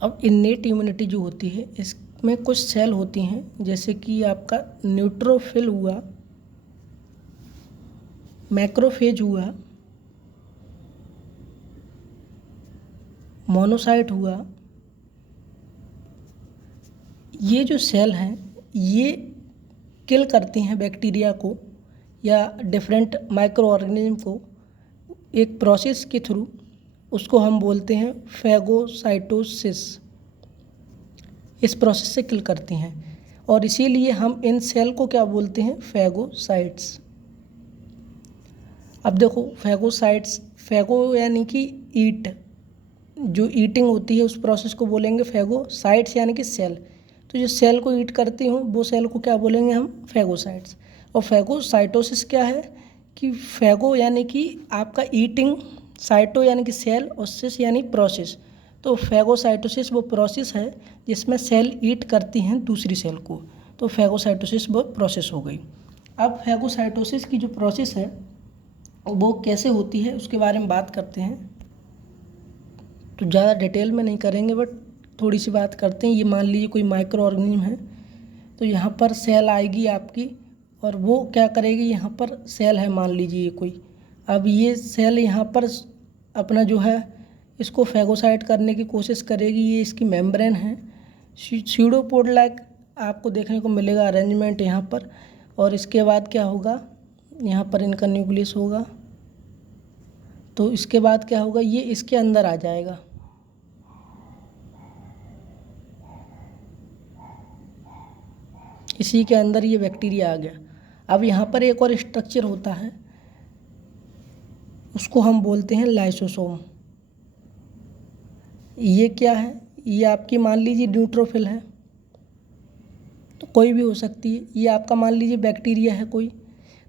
अब innate immunity जो होती है इसमें कुछ सेल होती हैं, जैसे कि आपका न्यूट्रोफिल हुआ, मैक्रोफेज हुआ, मोनोसाइट हुआ। ये जो सेल हैं ये किल करती हैं बैक्टीरिया को या डिफरेंट माइक्रो ऑर्गेनिज्म को एक प्रोसेस के थ्रू। उसको हम बोलते हैं फैगोसाइटोसिस। इस प्रोसेस से किल करती हैं और इसीलिए हम इन सेल को क्या बोलते हैं, फैगोसाइट्स। अब देखो फैगोसाइट्स, फैगो यानी कि ईट, जो ईटिंग होती है उस प्रोसेस को बोलेंगे फैगोसाइट्स यानी कि सेल। तो जो सेल को ईट करती हूँ वो सेल को क्या बोलेंगे हम, फैगोसाइट्स। और फैगोसाइटोसिस क्या है कि फैगो यानी कि आपका ईटिंग, साइटो यानी कि सेल और सिस यानी प्रोसेस। तो फैगोसाइटोसिस वो प्रोसेस है जिसमें सेल ईट करती हैं दूसरी सेल को, तो फैगोसाइटोसिस वो प्रोसेस हो गई। अब फैगोसाइटोसिस की जो प्रोसेस है वो कैसे होती है उसके बारे में बात करते हैं। तो ज़्यादा डिटेल में नहीं करेंगे बट थोड़ी सी बात करते हैं। ये मान लीजिए कोई माइक्रो ऑर्गेनिज्म है, तो यहाँ पर सेल आएगी आपकी और वो क्या करेगी, यहाँ पर सेल है मान लीजिए ये कोई। अब ये सेल यहाँ पर अपना जो है इसको फैगोसाइट करने की कोशिश करेगी। ये इसकी मेम्ब्रेन है, स्यूडोपोड लाइक आपको देखने को मिलेगा अरेंजमेंट यहाँ पर। और इसके बाद क्या होगा, यहाँ पर इनका न्यूक्लियस होगा, तो इसके बाद क्या होगा, ये इसके अंदर आ जाएगा। इसी के अंदर ये बैक्टीरिया आ गया। अब यहाँ पर एक और स्ट्रक्चर होता है, उसको हम बोलते हैं लाइसोसोम। ये क्या है, ये आपकी मान लीजिए न्यूट्रोफिल है, तो कोई भी हो सकती है। ये आपका मान लीजिए बैक्टीरिया है कोई,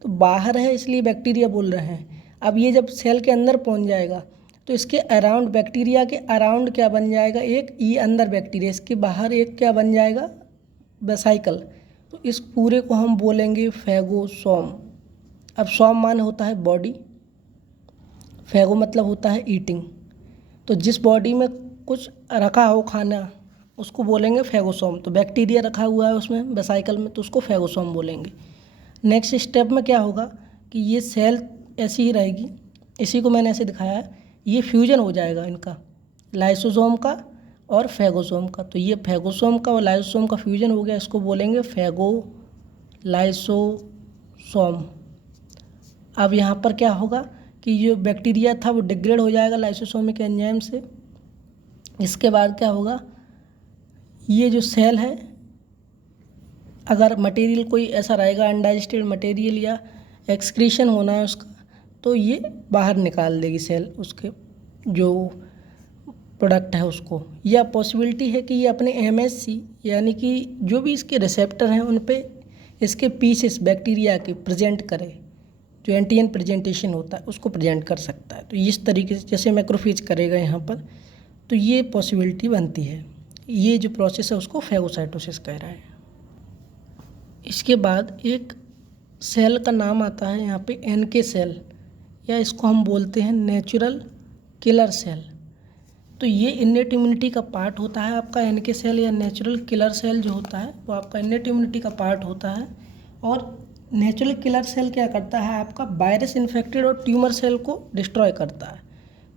तो बाहर है इसलिए बैक्टीरिया बोल रहे हैं। अब ये जब सेल के अंदर पहुंच जाएगा तो इसके अराउंड, बैक्टीरिया के अराउंड क्या बन जाएगा, एक ये अंदर बैक्टीरिया, इसके बाहर एक क्या बन जाएगा, वेसाइकल। तो इस पूरे को हम बोलेंगे फैगोसोम। अब सोम मान होता है बॉडी, फैगो मतलब होता है ईटिंग। तो जिस बॉडी में कुछ रखा हो खाना उसको बोलेंगे फैगोसोम। तो बैक्टीरिया रखा हुआ है उसमें वेसाइकल में, तो उसको फैगोसोम बोलेंगे। नेक्स्ट स्टेप में क्या होगा कि ये सेल ऐसी ही रहेगी, इसी को मैंने ऐसे दिखाया है। ये फ्यूजन हो जाएगा इनका, लाइसोसोम का और फैगोसोम का। तो ये फैगोसोम का और लाइसोसोम का फ्यूजन हो गया, इसको बोलेंगे फैगो लाइसोसोम। अब यहाँ पर क्या होगा कि जो बैक्टीरिया था वो डिग्रेड हो जाएगा लाइसोसोमिक एंजाइम से। इसके बाद क्या होगा, ये जो सेल है, अगर मटेरियल कोई ऐसा रहेगा अनडाइजेस्टेड मटेरियल या एक्सक्रीशन होना है उसका, तो ये बाहर निकाल देगी सेल उसके जो प्रोडक्ट है उसको। या पॉसिबिलिटी है कि ये अपने एमएससी यानी कि जो भी इसके रिसेप्टर हैं उन पे इसके पीसेस बैक्टीरिया के प्रेजेंट करे, जो एंटीजन प्रेजेंटेशन होता है उसको प्रेजेंट कर सकता है। तो इस तरीके से जैसे मैक्रोफेज करेगा यहाँ पर, तो ये पॉसिबिलिटी बनती है। ये जो प्रोसेस है उसको फैगोसाइटोसिस कह रहा है। इसके बाद एक सेल का नाम आता है यहाँ पे एनके सेल, या इसको हम बोलते हैं नेचुरल किलर सेल। तो ये इन्नेट इम्यूनिटी का पार्ट होता है आपका एनके सेल या नेचुरल किलर सेल जो होता है वो आपका इन्नेट इम्यूनिटी का पार्ट होता है। और नेचुरल किलर सेल क्या करता है, आपका वायरस इन्फेक्टेड और ट्यूमर सेल को डिस्ट्रॉय करता है।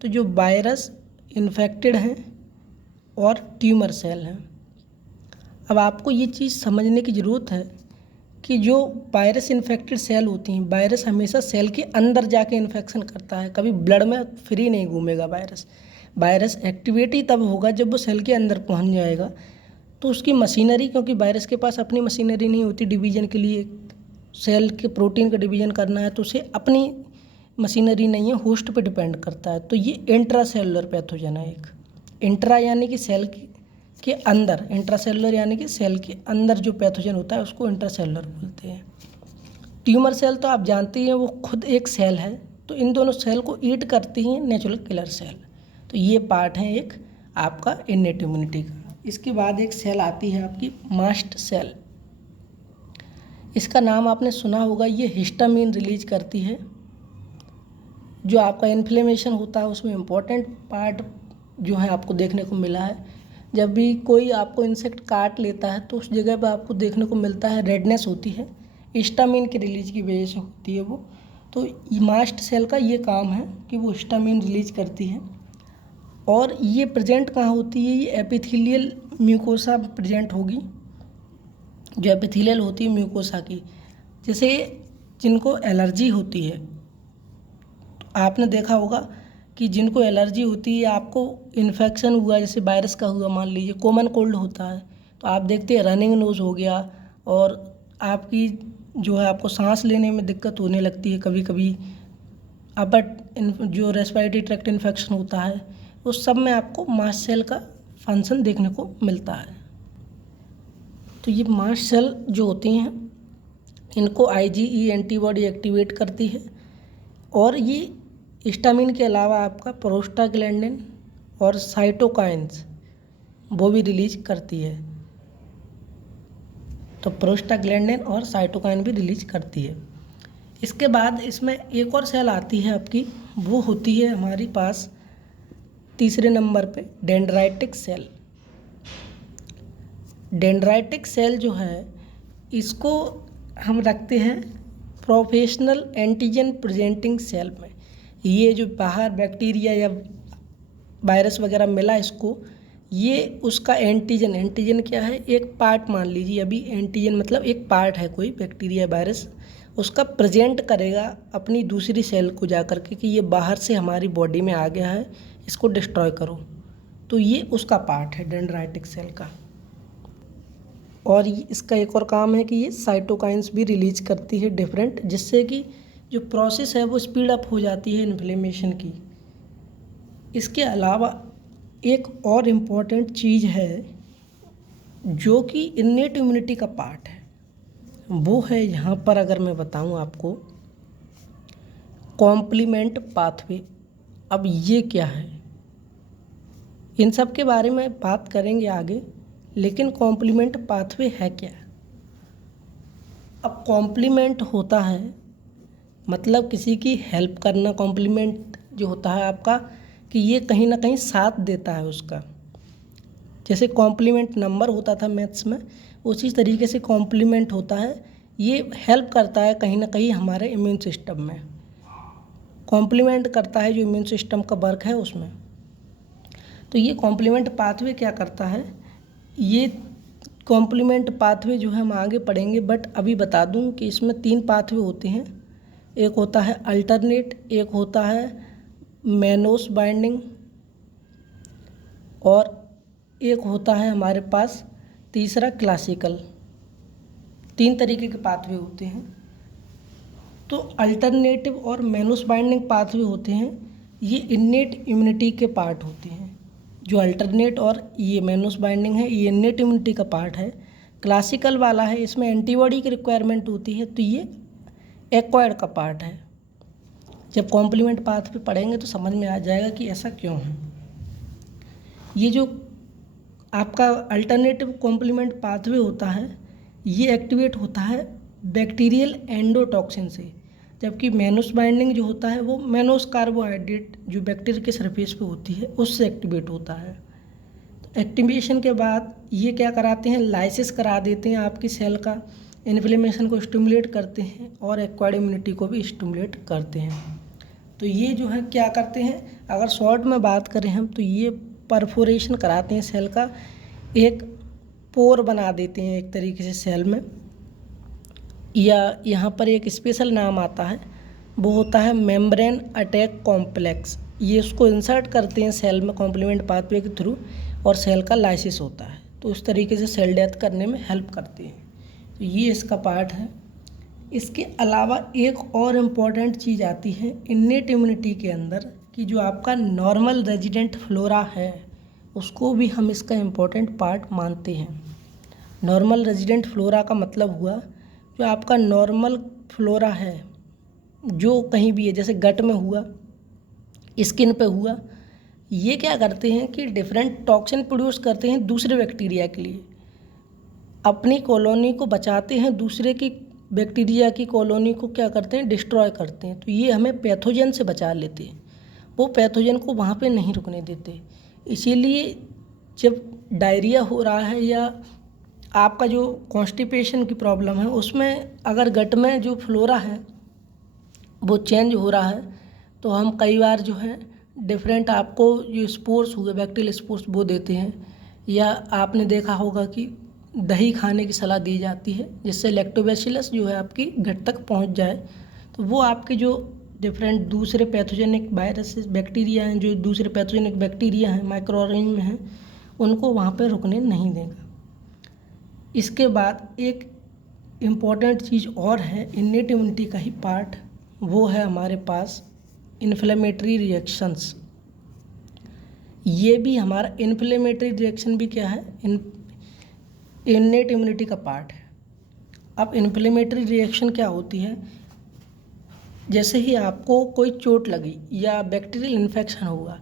तो जो वायरस इन्फेक्टेड हैं और ट्यूमर सेल हैं, अब आपको ये चीज़ समझने की ज़रूरत है कि जो वायरस इन्फेक्टेड सेल होती हैं, वायरस हमेशा सेल के अंदर जाके इन्फेक्शन करता है, कभी ब्लड में फ्री नहीं घूमेगा वायरस। वायरस एक्टिविटी तब होगा जब वो सेल के अंदर पहुंच जाएगा। तो उसकी मशीनरी, क्योंकि वायरस के पास अपनी मशीनरी नहीं होती डिवीजन के लिए, सेल के प्रोटीन का डिवीजन करना है तो उसे अपनी मशीनरी नहीं है, होस्ट पे डिपेंड करता है। तो ये इंट्रा सेलुलर पैथोजन है एक। इंट्रा यानी कि सेल के अंदर, इंट्रासेलुलर यानी कि सेल के अंदर जो पैथोजन होता है उसको इंट्रासेलुलर बोलते हैं। ट्यूमर सेल तो आप जानते हैं वो खुद एक सेल है, तो इन दोनों सेल को ईट करती हैं नेचुरल किलर सेल। तो ये पार्ट है एक आपका इन्नेट इम्यूनिटी का। इसके बाद एक सेल आती है आपकी मास्ट सेल। इसका नाम आपने सुना होगा, ये हिस्टामिन रिलीज करती है। जो आपका इन्फ्लेमेशन होता है उसमें इम्पोर्टेंट पार्ट जो है आपको देखने को मिला है। जब भी कोई आपको इंसेक्ट काट लेता है तो उस जगह पर आपको देखने को मिलता है रेडनेस होती है, हिस्टामिन की रिलीज की वजह से होती है वो। तो मास्ट सेल का ये काम है कि वो हिस्टामिन रिलीज करती है। और ये प्रेजेंट कहाँ होती है, ये एपिथेलियल म्यूकोसा प्रेजेंट होगी, जो एपिथेलियल होती है म्यूकोसा की। जैसे जिनको एलर्जी होती है, आपने देखा होगा कि जिनको एलर्जी होती है, आपको इन्फेक्शन हुआ, जैसे वायरस का हुआ, मान लीजिए कॉमन कोल्ड होता है, तो आप देखते हैं रनिंग नोज हो गया, और आपकी जो है आपको सांस लेने में दिक्कत होने लगती है कभी कभी। अपर जो रेस्पिरेटरी ट्रैक्ट इन्फेक्शन होता है, उस सब में आपको मास्ट सेल का फंक्शन देखने को मिलता है। तो ये मास्ट सेल जो होती हैं, इनको IgE एंटीबॉडी एक्टिवेट करती है, और ये हिस्टामिन के अलावा आपका प्रोस्टाग्लैंडिन और साइटोकाइंस वो भी रिलीज करती है। तो प्रोस्टाग्लैंडिन और साइटोकाइन भी रिलीज करती है। इसके बाद इसमें एक और सेल आती है आपकी, वो होती है हमारी पास तीसरे नंबर पे डेंड्राइटिक सेल। डेंड्राइटिक सेल जो है, इसको हम रखते हैं प्रोफेशनल एंटीजन प्रेजेंटिंग सेल में। ये जो बाहर बैक्टीरिया या वायरस वगैरह मिला इसको, ये उसका एंटीजन क्या है, एक पार्ट मान लीजिए। अभी एंटीजन मतलब एक पार्ट है, कोई बैक्टीरिया वायरस उसका प्रेजेंट करेगा अपनी दूसरी सेल को जा कर के कि ये बाहर से हमारी बॉडी में आ गया है, इसको डिस्ट्रॉय करो। तो ये उसका पार्ट है डेंड्राइटिक सेल का। और इसका एक और काम है कि ये साइटोकाइंस भी रिलीज करती है डिफरेंट, जिससे कि जो प्रोसेस है वो स्पीड अप हो जाती है इन्फ्लेमेशन की। इसके अलावा एक और इम्पॉर्टेंट चीज़ है जो कि इन्नेट इम्यूनिटी का पार्ट है, वो है यहाँ पर अगर मैं बताऊँ आपको, कॉम्प्लीमेंट पाथवे। अब ये क्या है, इन सब के बारे में बात करेंगे आगे, लेकिन कॉम्प्लीमेंट पाथवे है क्या। अब कॉम्प्लीमेंट होता है मतलब किसी की हेल्प करना। कॉम्प्लीमेंट जो होता है आपका कि ये कहीं ना कहीं साथ देता है उसका। जैसे कॉम्प्लीमेंट नंबर होता था मैथ्स में, उसी तरीके से कॉम्प्लीमेंट होता है, ये हेल्प करता है कहीं ना कहीं हमारे इम्यून सिस्टम में, कॉम्प्लीमेंट करता है जो इम्यून सिस्टम का वर्क है उसमें। तो ये कॉम्प्लीमेंट पाथवे क्या करता है, ये कॉम्प्लीमेंट पाथवे जो है हम आगे पढ़ेंगे, बट अभी बता दूं कि इसमें 3 पाथवे होते हैं। एक होता है अल्टरनेट, एक होता है मैनोस बाइंडिंग, और एक होता है हमारे पास तीसरा क्लासिकल। 3 तरीके के पाथवे होते हैं। तो अल्टरनेटिव और मैनोस बाइंडिंग पाथवे होते हैं, ये इन्नेट इम्यूनिटी के पार्ट होते हैं। जो अल्टरनेट और ये मैनोस बाइंडिंग है, ये इन्नेट इम्यूनिटी का पार्ट है। क्लासिकल वाला है, इसमें एंटीबॉडी की रिक्वायरमेंट होती है, तो ये एक्वायर्ड का पार्ट है। जब कॉम्प्लीमेंट पाथ पे पढ़ेंगे तो समझ में आ जाएगा कि ऐसा क्यों है। ये जो आपका अल्टरनेटिव कॉम्प्लीमेंट पाथवे होता है, ये एक्टिवेट होता है बैक्टीरियल एंडोटॉक्सिन से, जबकि मैनोस बाइंडिंग जो होता है वो मैनोस कार्बोहाइड्रेट जो बैक्टीरिया के सरफेस पे होती है उससे एक्टिवेट होता है। तो एक्टिवेशन के बाद ये क्या कराते हैं, लाइसिस करा देते हैं आपकी सेल का, इन्फ्लेमेशन को स्टिमुलेट करते हैं और एक्वायर्ड इम्यूनिटी को भी स्टिमुलेट करते हैं। तो ये जो है क्या करते हैं, अगर शॉर्ट में बात करें हम, तो ये परफोरेशन कराते हैं सेल का, एक पोर बना देते हैं एक तरीके से सेल में, या यहाँ पर एक स्पेशल नाम आता है, वो होता है मेम्ब्रेन अटैक कॉम्प्लेक्स। ये उसको इंसर्ट करते हैं सेल में कॉम्प्लीमेंट पाथवे के थ्रू, और सेल का लाइसिस होता है, तो उस तरीके से सेल डेथ करने में हेल्प करते हैं। तो ये इसका पार्ट है। इसके अलावा एक और इम्पॉर्टेंट चीज़ आती है इन्नेट इम्यूनिटी के अंदर, कि जो आपका नॉर्मल रेजिडेंट फ्लोरा है उसको भी हम इसका इम्पोर्टेंट पार्ट मानते हैं। नॉर्मल रेजिडेंट फ्लोरा का मतलब हुआ जो आपका नॉर्मल फ्लोरा है, जो कहीं भी है, जैसे गट में हुआ, स्किन पे हुआ, ये क्या करते हैं कि डिफरेंट टॉक्सिन प्रोड्यूस करते हैं दूसरे बैक्टीरिया के लिए, अपनी कॉलोनी को बचाते हैं, दूसरे की बैक्टीरिया की कॉलोनी को क्या करते हैं, डिस्ट्रॉय करते हैं। तो ये हमें पैथोजन से बचा लेते हैं, वो पैथोजन को वहाँ पे नहीं रुकने देते। इसीलिए जब डायरिया हो रहा है या आपका जो कॉन्स्टिपेशन की प्रॉब्लम है उसमें अगर गट में जो फ्लोरा है वो चेंज हो रहा है, तो हम कई बार जो है डिफरेंट आपको जो स्पोर्स हुए बैक्टीरियल स्पोर्स वो देते हैं, या आपने देखा होगा कि दही खाने की सलाह दी जाती है जिससे लैक्टोबैसिलस जो है आपकी गट तक पहुंच जाए। तो वो आपके जो डिफरेंट दूसरे पैथोजेनिक वायरसेस बैक्टीरिया हैं, जो दूसरे पैथोजेनिक बैक्टीरिया हैं माइक्रो ऑर्गेनिज्म हैं, उनको वहाँ पे रुकने नहीं देगा। इसके बाद एक इम्पॉर्टेंट चीज़ और है इन्नेट इम्यूनिटी का ही पार्ट, वो है हमारे पास इन्फ्लेमेटरी रिएक्शंस। ये भी हमारा इन्फ्लेमेटरी रिएक्शन भी क्या है, इन्नेट इम्यूनिटी का पार्ट है। अब इन्फ्लेमेटरी रिएक्शन क्या होती है, जैसे ही आपको कोई चोट लगी या बैक्टीरियल इन्फेक्शन हुआ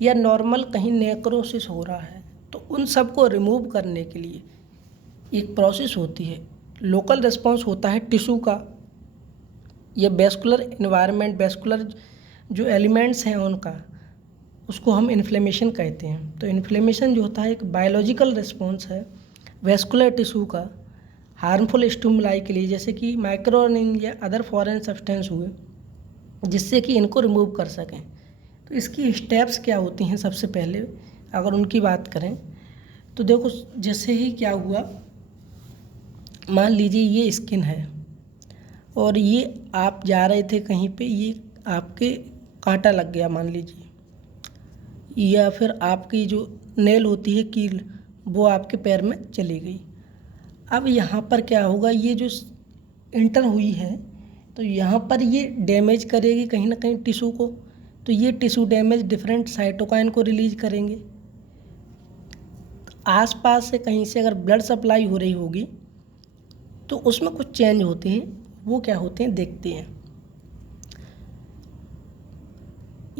या नॉर्मल कहीं नेक्रोसिस हो रहा है, तो उन सब को रिमूव करने के लिए एक प्रोसेस होती है। लोकल रिस्पॉन्स होता है टिश्यू का, या वेस्कुलर इन्वायरमेंट, वेस्कुलर जो एलिमेंट्स हैं उनका, उसको हम इन्फ्लेमेशन कहते हैं। तो इन्फ्लेमेशन जो होता है एक बायोलॉजिकल रिस्पॉन्स है वेस्कुलर टिश्यू का हार्मफुल स्टिमुलाई के लिए, जैसे कि माइक्रो ऑर्गेनिज्म या अदर फॉरेन सब्सटेंस हुए, जिससे कि इनको रिमूव कर सकें। तो इसकी स्टेप्स क्या होती हैं, सबसे पहले अगर उनकी बात करें तो देखो, जैसे ही क्या हुआ, मान लीजिए ये स्किन है और ये आप जा रहे थे कहीं पे, ये आपके कांटा लग गया मान लीजिए, या फिर आपकी जो नेल होती है कील, वो आपके पैर में चली गई। अब यहाँ पर क्या होगा, ये जो इंटर हुई है तो यहाँ पर ये डैमेज करेगी कहीं ना कहीं टिश्यू को, तो ये टिश्यू डैमेज डिफरेंट साइटोकाइन को रिलीज करेंगे। आसपास से कहीं से अगर ब्लड सप्लाई हो रही होगी तो उसमें कुछ चेंज होते हैं, वो क्या होते हैं देखते हैं।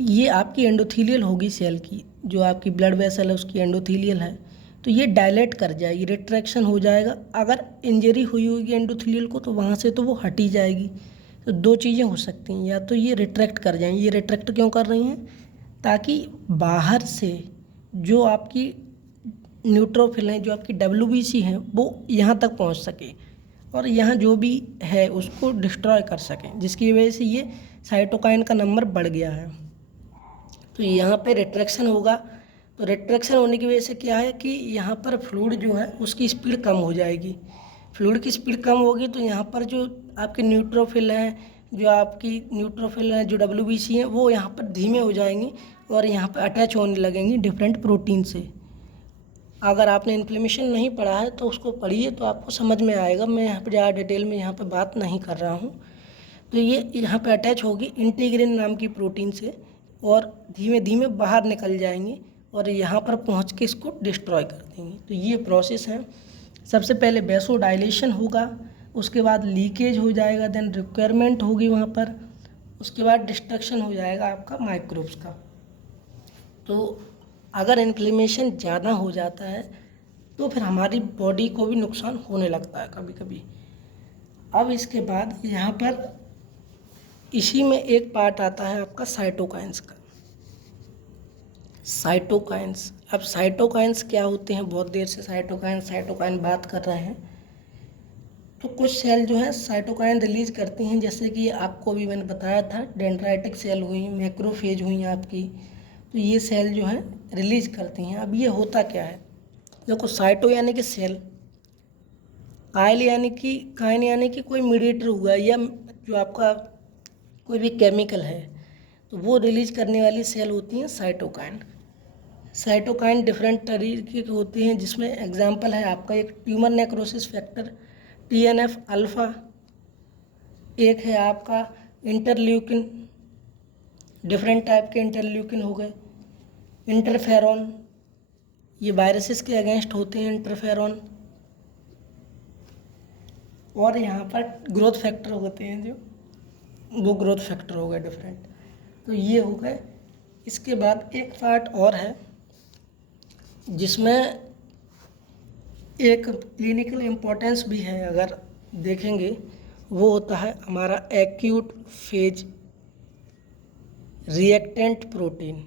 ये आपकी एंडोथीलियल होगी सेल की, जो आपकी ब्लड वेसल है उसकी एंडोथीलियल है, तो ये डायलेट कर जाएगी, रिट्रैक्शन हो जाएगा। अगर इंजरी हुई होगी एंडोथीलियल को तो वहाँ से तो वो हटी जाएगी। तो दो चीज़ें हो सकती हैं, या तो ये रिट्रैक्ट कर जाएंगी। ये रिट्रैक्ट क्यों कर रही हैं, ताकि बाहर से जो आपकी न्यूट्रोफिल हैं, जो आपकी WBC हैं, वो यहाँ तक पहुँच सके और यहाँ जो भी है उसको डिस्ट्रॉय कर सकें, जिसकी वजह से ये साइटोकाइन का नंबर बढ़ गया है। तो यहाँ पे रिट्रैक्शन होगा, तो रिट्रैक्शन होने की वजह से क्या है कि यहाँ पर फ्लूइड जो है उसकी स्पीड कम हो जाएगी। फ्लूइड की स्पीड कम होगी तो यहाँ पर जो आपके न्यूट्रोफिल हैं, जो आपकी न्यूट्रोफिल हैं, जो WBC हैं, वो यहाँ पर धीमे हो जाएंगी और यहाँ पर अटैच होने लगेंगी डिफरेंट प्रोटीन से। अगर आपने इन्फ्लेमेशन नहीं पढ़ा है तो उसको पढ़िए तो आपको समझ में आएगा। मैं यहाँ पर ज़्यादा डिटेल में यहाँ पर बात नहीं कर रहा हूँ। तो ये यहाँ पे अटैच होगी इंटीग्रिन नाम की प्रोटीन से और धीमे धीमे बाहर निकल जाएंगी और यहाँ पर पहुँच के इसको डिस्ट्रॉय कर देंगी। तो ये प्रोसेस है। सबसे पहले वैसोडाइलेशन होगा, उसके बाद लीकेज हो जाएगा, देन रिक्वायरमेंट होगी वहाँ पर, उसके बाद डिस्ट्रक्शन हो जाएगा आपका माइक्रोब्स का। तो अगर इन्फ्लेमेशन ज़्यादा हो जाता है तो फिर हमारी बॉडी को भी नुकसान होने लगता है कभी कभी। अब इसके बाद यहाँ पर इसी में एक पार्ट आता है आपका साइटोकाइंस का। साइटोकाइंस, अब साइटोकाइंस क्या होते हैं, बहुत देर से साइटोकाइन बात कर रहे हैं। तो कुछ सेल जो है साइटोकाइन रिलीज करती हैं, जैसे कि आपको भी मैंने बताया था, डेंड्राइटिक सेल हुई, मैक्रोफेज हुई आपकी, तो ये सेल जो है रिलीज करती हैं। अब ये होता क्या है, देखो साइटो यानी कि सेल, काइन यानी कि कोई मीडिएटर हुआ, या जो आपका कोई भी केमिकल है तो वो रिलीज करने वाली सेल होती हैं साइटोकाइन। साइटोकाइन डिफरेंट तरीके की होती हैं, जिसमें एग्जांपल है आपका एक tumour necrosis factor TNF alpha, एक है आपका इंटरल्यूकिन, डिफरेंट टाइप के इंटरल्यूकिन हो गए, इंटरफेरॉन, ये वायरसेस के अगेंस्ट होते हैं इंटरफेरॉन, और यहाँ पर ग्रोथ फैक्टर होते हैं जो वो ग्रोथ फैक्टर हो गए डिफरेंट। तो ये हो गए। इसके बाद एक पार्ट और है जिसमें एक क्लिनिकल इम्पोर्टेंस भी है, अगर देखेंगे, वो होता है हमारा acute phase reactant protein.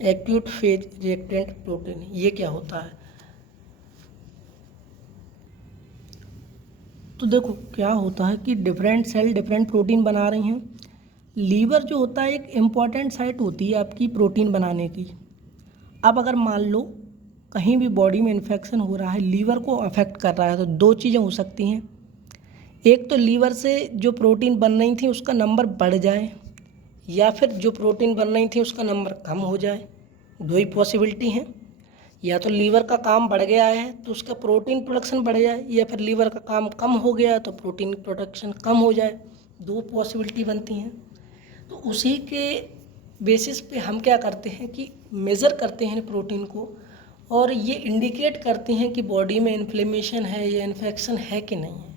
Acute phase reactant protein, ये क्या होता है? तो देखो क्या होता है कि डिफरेंट सेल डिफरेंट प्रोटीन बना रही हैं। लीवर जो होता है एक इम्पॉर्टेंट साइट होती है आपकी प्रोटीन बनाने की। अब अगर मान लो कहीं भी बॉडी में इन्फेक्शन हो रहा है, लीवर को अफेक्ट कर रहा है, तो दो चीज़ें हो सकती हैं। एक तो लीवर से जो प्रोटीन बन रही थी उसका नंबर बढ़ जाए, या फिर जो प्रोटीन बन रही थी उसका नंबर कम हो जाए। दो ही पॉसिबिलिटी हैं, या तो लीवर का काम बढ़ गया है तो उसका प्रोटीन प्रोडक्शन बढ़ जाए, या फिर लीवर का काम कम हो गया है तो प्रोटीन प्रोडक्शन कम हो जाए। दो पॉसिबिलिटी बनती हैं। तो उसी के बेसिस पे हम क्या करते हैं कि मेज़र करते हैं प्रोटीन को, और ये इंडिकेट करते हैं कि बॉडी में इन्फ्लेमेशन है या इन्फेक्शन है कि नहीं है।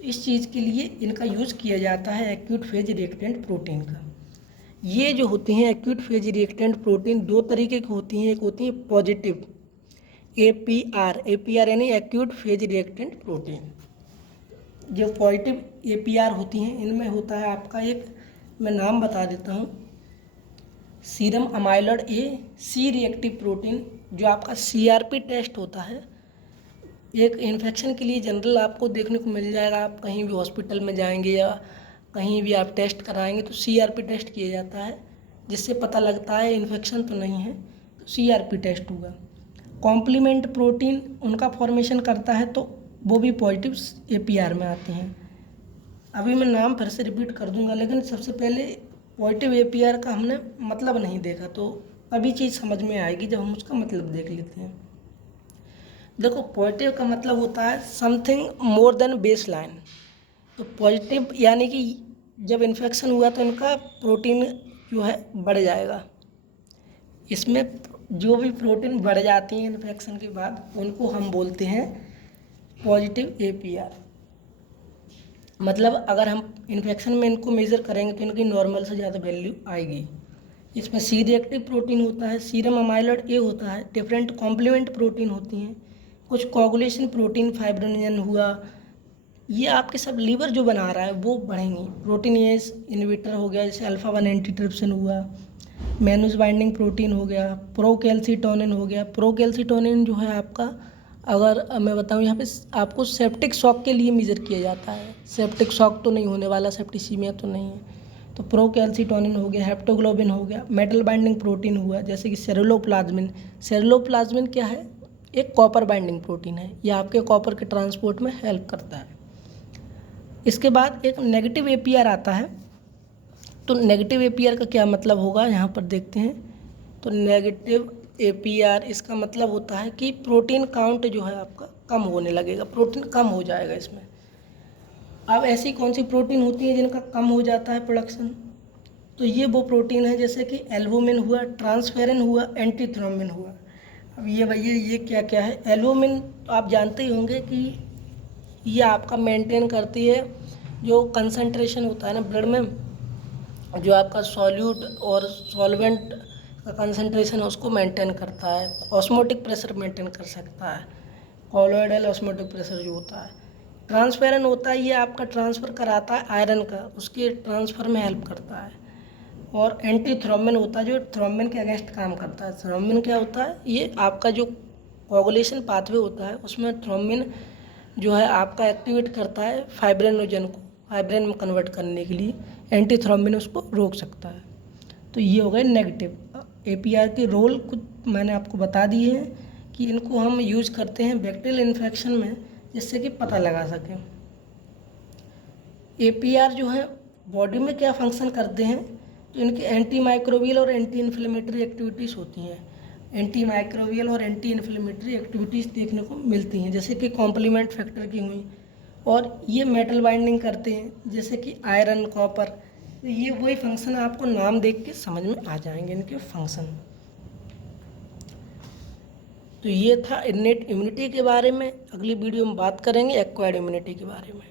इस चीज़ के लिए इनका यूज़ किया जाता है एक्यूट फेज रिएक्टेंट प्रोटीन का। ये जो होती हैं एक्यूट फेज रिएक्टेंट प्रोटीन दो तरीके की होती हैं। एक होती है पॉजिटिव APR यानी एक्यूट फेज रिएक्टेंट प्रोटीन। जो पॉजिटिव APR होती हैं इनमें होता है आपका एक, मैं नाम बता देता हूँ, सीरम अमाइलॉइड ए सी रिएक्टिव प्रोटीन, जो आपका CRP टेस्ट होता है। एक इन्फेक्शन के लिए जनरल आपको देखने को मिल जाएगा, आप कहीं भी हॉस्पिटल में जाएंगे या कहीं भी आप टेस्ट कराएंगे तो CRP टेस्ट किया जाता है, जिससे पता लगता है इन्फेक्शन तो नहीं है, तो CRP टेस्ट होगा। कॉम्प्लीमेंट प्रोटीन उनका फॉर्मेशन करता है तो वो भी पॉजिटिव APR में आती हैं। अभी मैं नाम फिर से रिपीट कर दूंगा, लेकिन सबसे पहले पॉजिटिव APR का हमने मतलब नहीं देखा, तो अभी चीज़ समझ में आएगी जब हम उसका मतलब देख लेते हैं। देखो पॉजिटिव का मतलब होता है something more than base line. तो पॉजिटिव यानी कि जब इन्फेक्शन हुआ तो इनका प्रोटीन जो है बढ़ जाएगा। इसमें जो भी प्रोटीन बढ़ जाती हैं इन्फेक्शन के बाद उनको हम बोलते हैं पॉजिटिव APR। मतलब अगर हम इन्फेक्शन में इनको मेज़र करेंगे तो इनकी नॉर्मल से ज़्यादा वैल्यू आएगी। इसमें C रिएक्टिव प्रोटीन होता है, सीरम अमाइलॉइड A होता है, डिफरेंट कॉम्प्लीमेंट प्रोटीन होती हैं, कुछ कोगुलेशन प्रोटीन फाइब्रिनोजन हुआ, ये आपके सब लीवर जो बना रहा है वो बढ़ेंगी। प्रोटीनेज इनहिबिटर हो गया, जैसे अल्फा 1 एंटीट्रिप्सिन हुआ, मैनूज बाइंडिंग प्रोटीन हो गया, प्रोकैल्सिटोनिन हो गया। प्रोकैल्सिटोनिन जो है आपका, अगर मैं बताऊं यहाँ पे आपको सेप्टिक शॉक के लिए मेजर किया जाता है। सेप्टिक शॉक तो नहीं होने वाला, सेप्टिसीमिया तो नहीं है, तो प्रोकैल्सिटोनिन हो गया, हेप्टोग्लोबिन हो गया, मेटल बाइंडिंग प्रोटीन हुआ जैसे कि सेरुलोप्लाज्मिन। सेरुलोप्लाज्मिन क्या है? एक कॉपर बाइंडिंग प्रोटीन है, यह आपके कॉपर के ट्रांसपोर्ट में हेल्प करता है। इसके बाद एक नेगेटिव APR आता है। तो नेगेटिव APR का क्या मतलब होगा यहाँ पर देखते हैं। तो नेगेटिव APR इसका मतलब होता है कि प्रोटीन काउंट जो है आपका कम होने लगेगा, प्रोटीन कम हो जाएगा इसमें। अब ऐसी कौन सी प्रोटीन होती है जिनका कम हो जाता है प्रोडक्शन? तो ये वो प्रोटीन है जैसे कि एल्बुमिन हुआ, ट्रांसफेरिन हुआ, एंटीथ्रोम्बिन हुआ। अब ये भैया ये क्या क्या है? एल्बुमिन आप जानते ही होंगे कि ये आपका मेंटेन करती है जो कंसंट्रेशन होता है ना ब्लड में, जो आपका सॉल्यूट और सॉल्वेंट का कंसंट्रेशन है उसको मेंटेन करता है। ऑस्मोटिक प्रेशर मेंटेन कर सकता है, कॉलोइडल ऑस्मोटिक प्रेशर जो होता है। ट्रांसफेरन होता है, ये आपका ट्रांसफ़र कराता है आयरन का, उसके ट्रांसफ़र में हेल्प करता है। और एंटी थ्रोम्बिन होता है जो थ्रोम्बिन के अगेंस्ट काम करता है। थ्रोम्बिन क्या होता है? ये आपका जो कोगुलेशन पाथवे होता है उसमें थ्रोम्बिन जो है आपका एक्टिवेट करता है फाइब्रिनोजन को फाइब्रिन में कन्वर्ट करने के लिए। एंटी थ्रोम्बिन उसको रोक सकता है। तो ये हो गए नेगेटिव। APR के रोल कुछ मैंने आपको बता दिए हैं कि इनको हम यूज़ करते हैं बैक्टीरियल इन्फेक्शन में, जिससे कि पता लगा सकें। APR जो है बॉडी में क्या फंक्शन करते हैं, तो इनके एंटी माइक्रोबियल और एंटी इन्फ्लेमेटरी एक्टिविटीज़ होती हैं। एंटी माइक्रोबियल और एंटी इन्फ्लेमेटरी एक्टिविटीज़ देखने को मिलती हैं, जैसे कि कॉम्प्लीमेंट फैक्टर की हुई। और ये मेटल बाइंडिंग करते हैं जैसे कि आयरन, कॉपर। तो ये वही फंक्शन आपको नाम देख के समझ में आ जाएंगे इनके फंक्शन। तो ये था इनेट इम्यूनिटी के बारे में। अगली वीडियो में बात करेंगे एक्वायर्ड इम्यूनिटी के बारे में।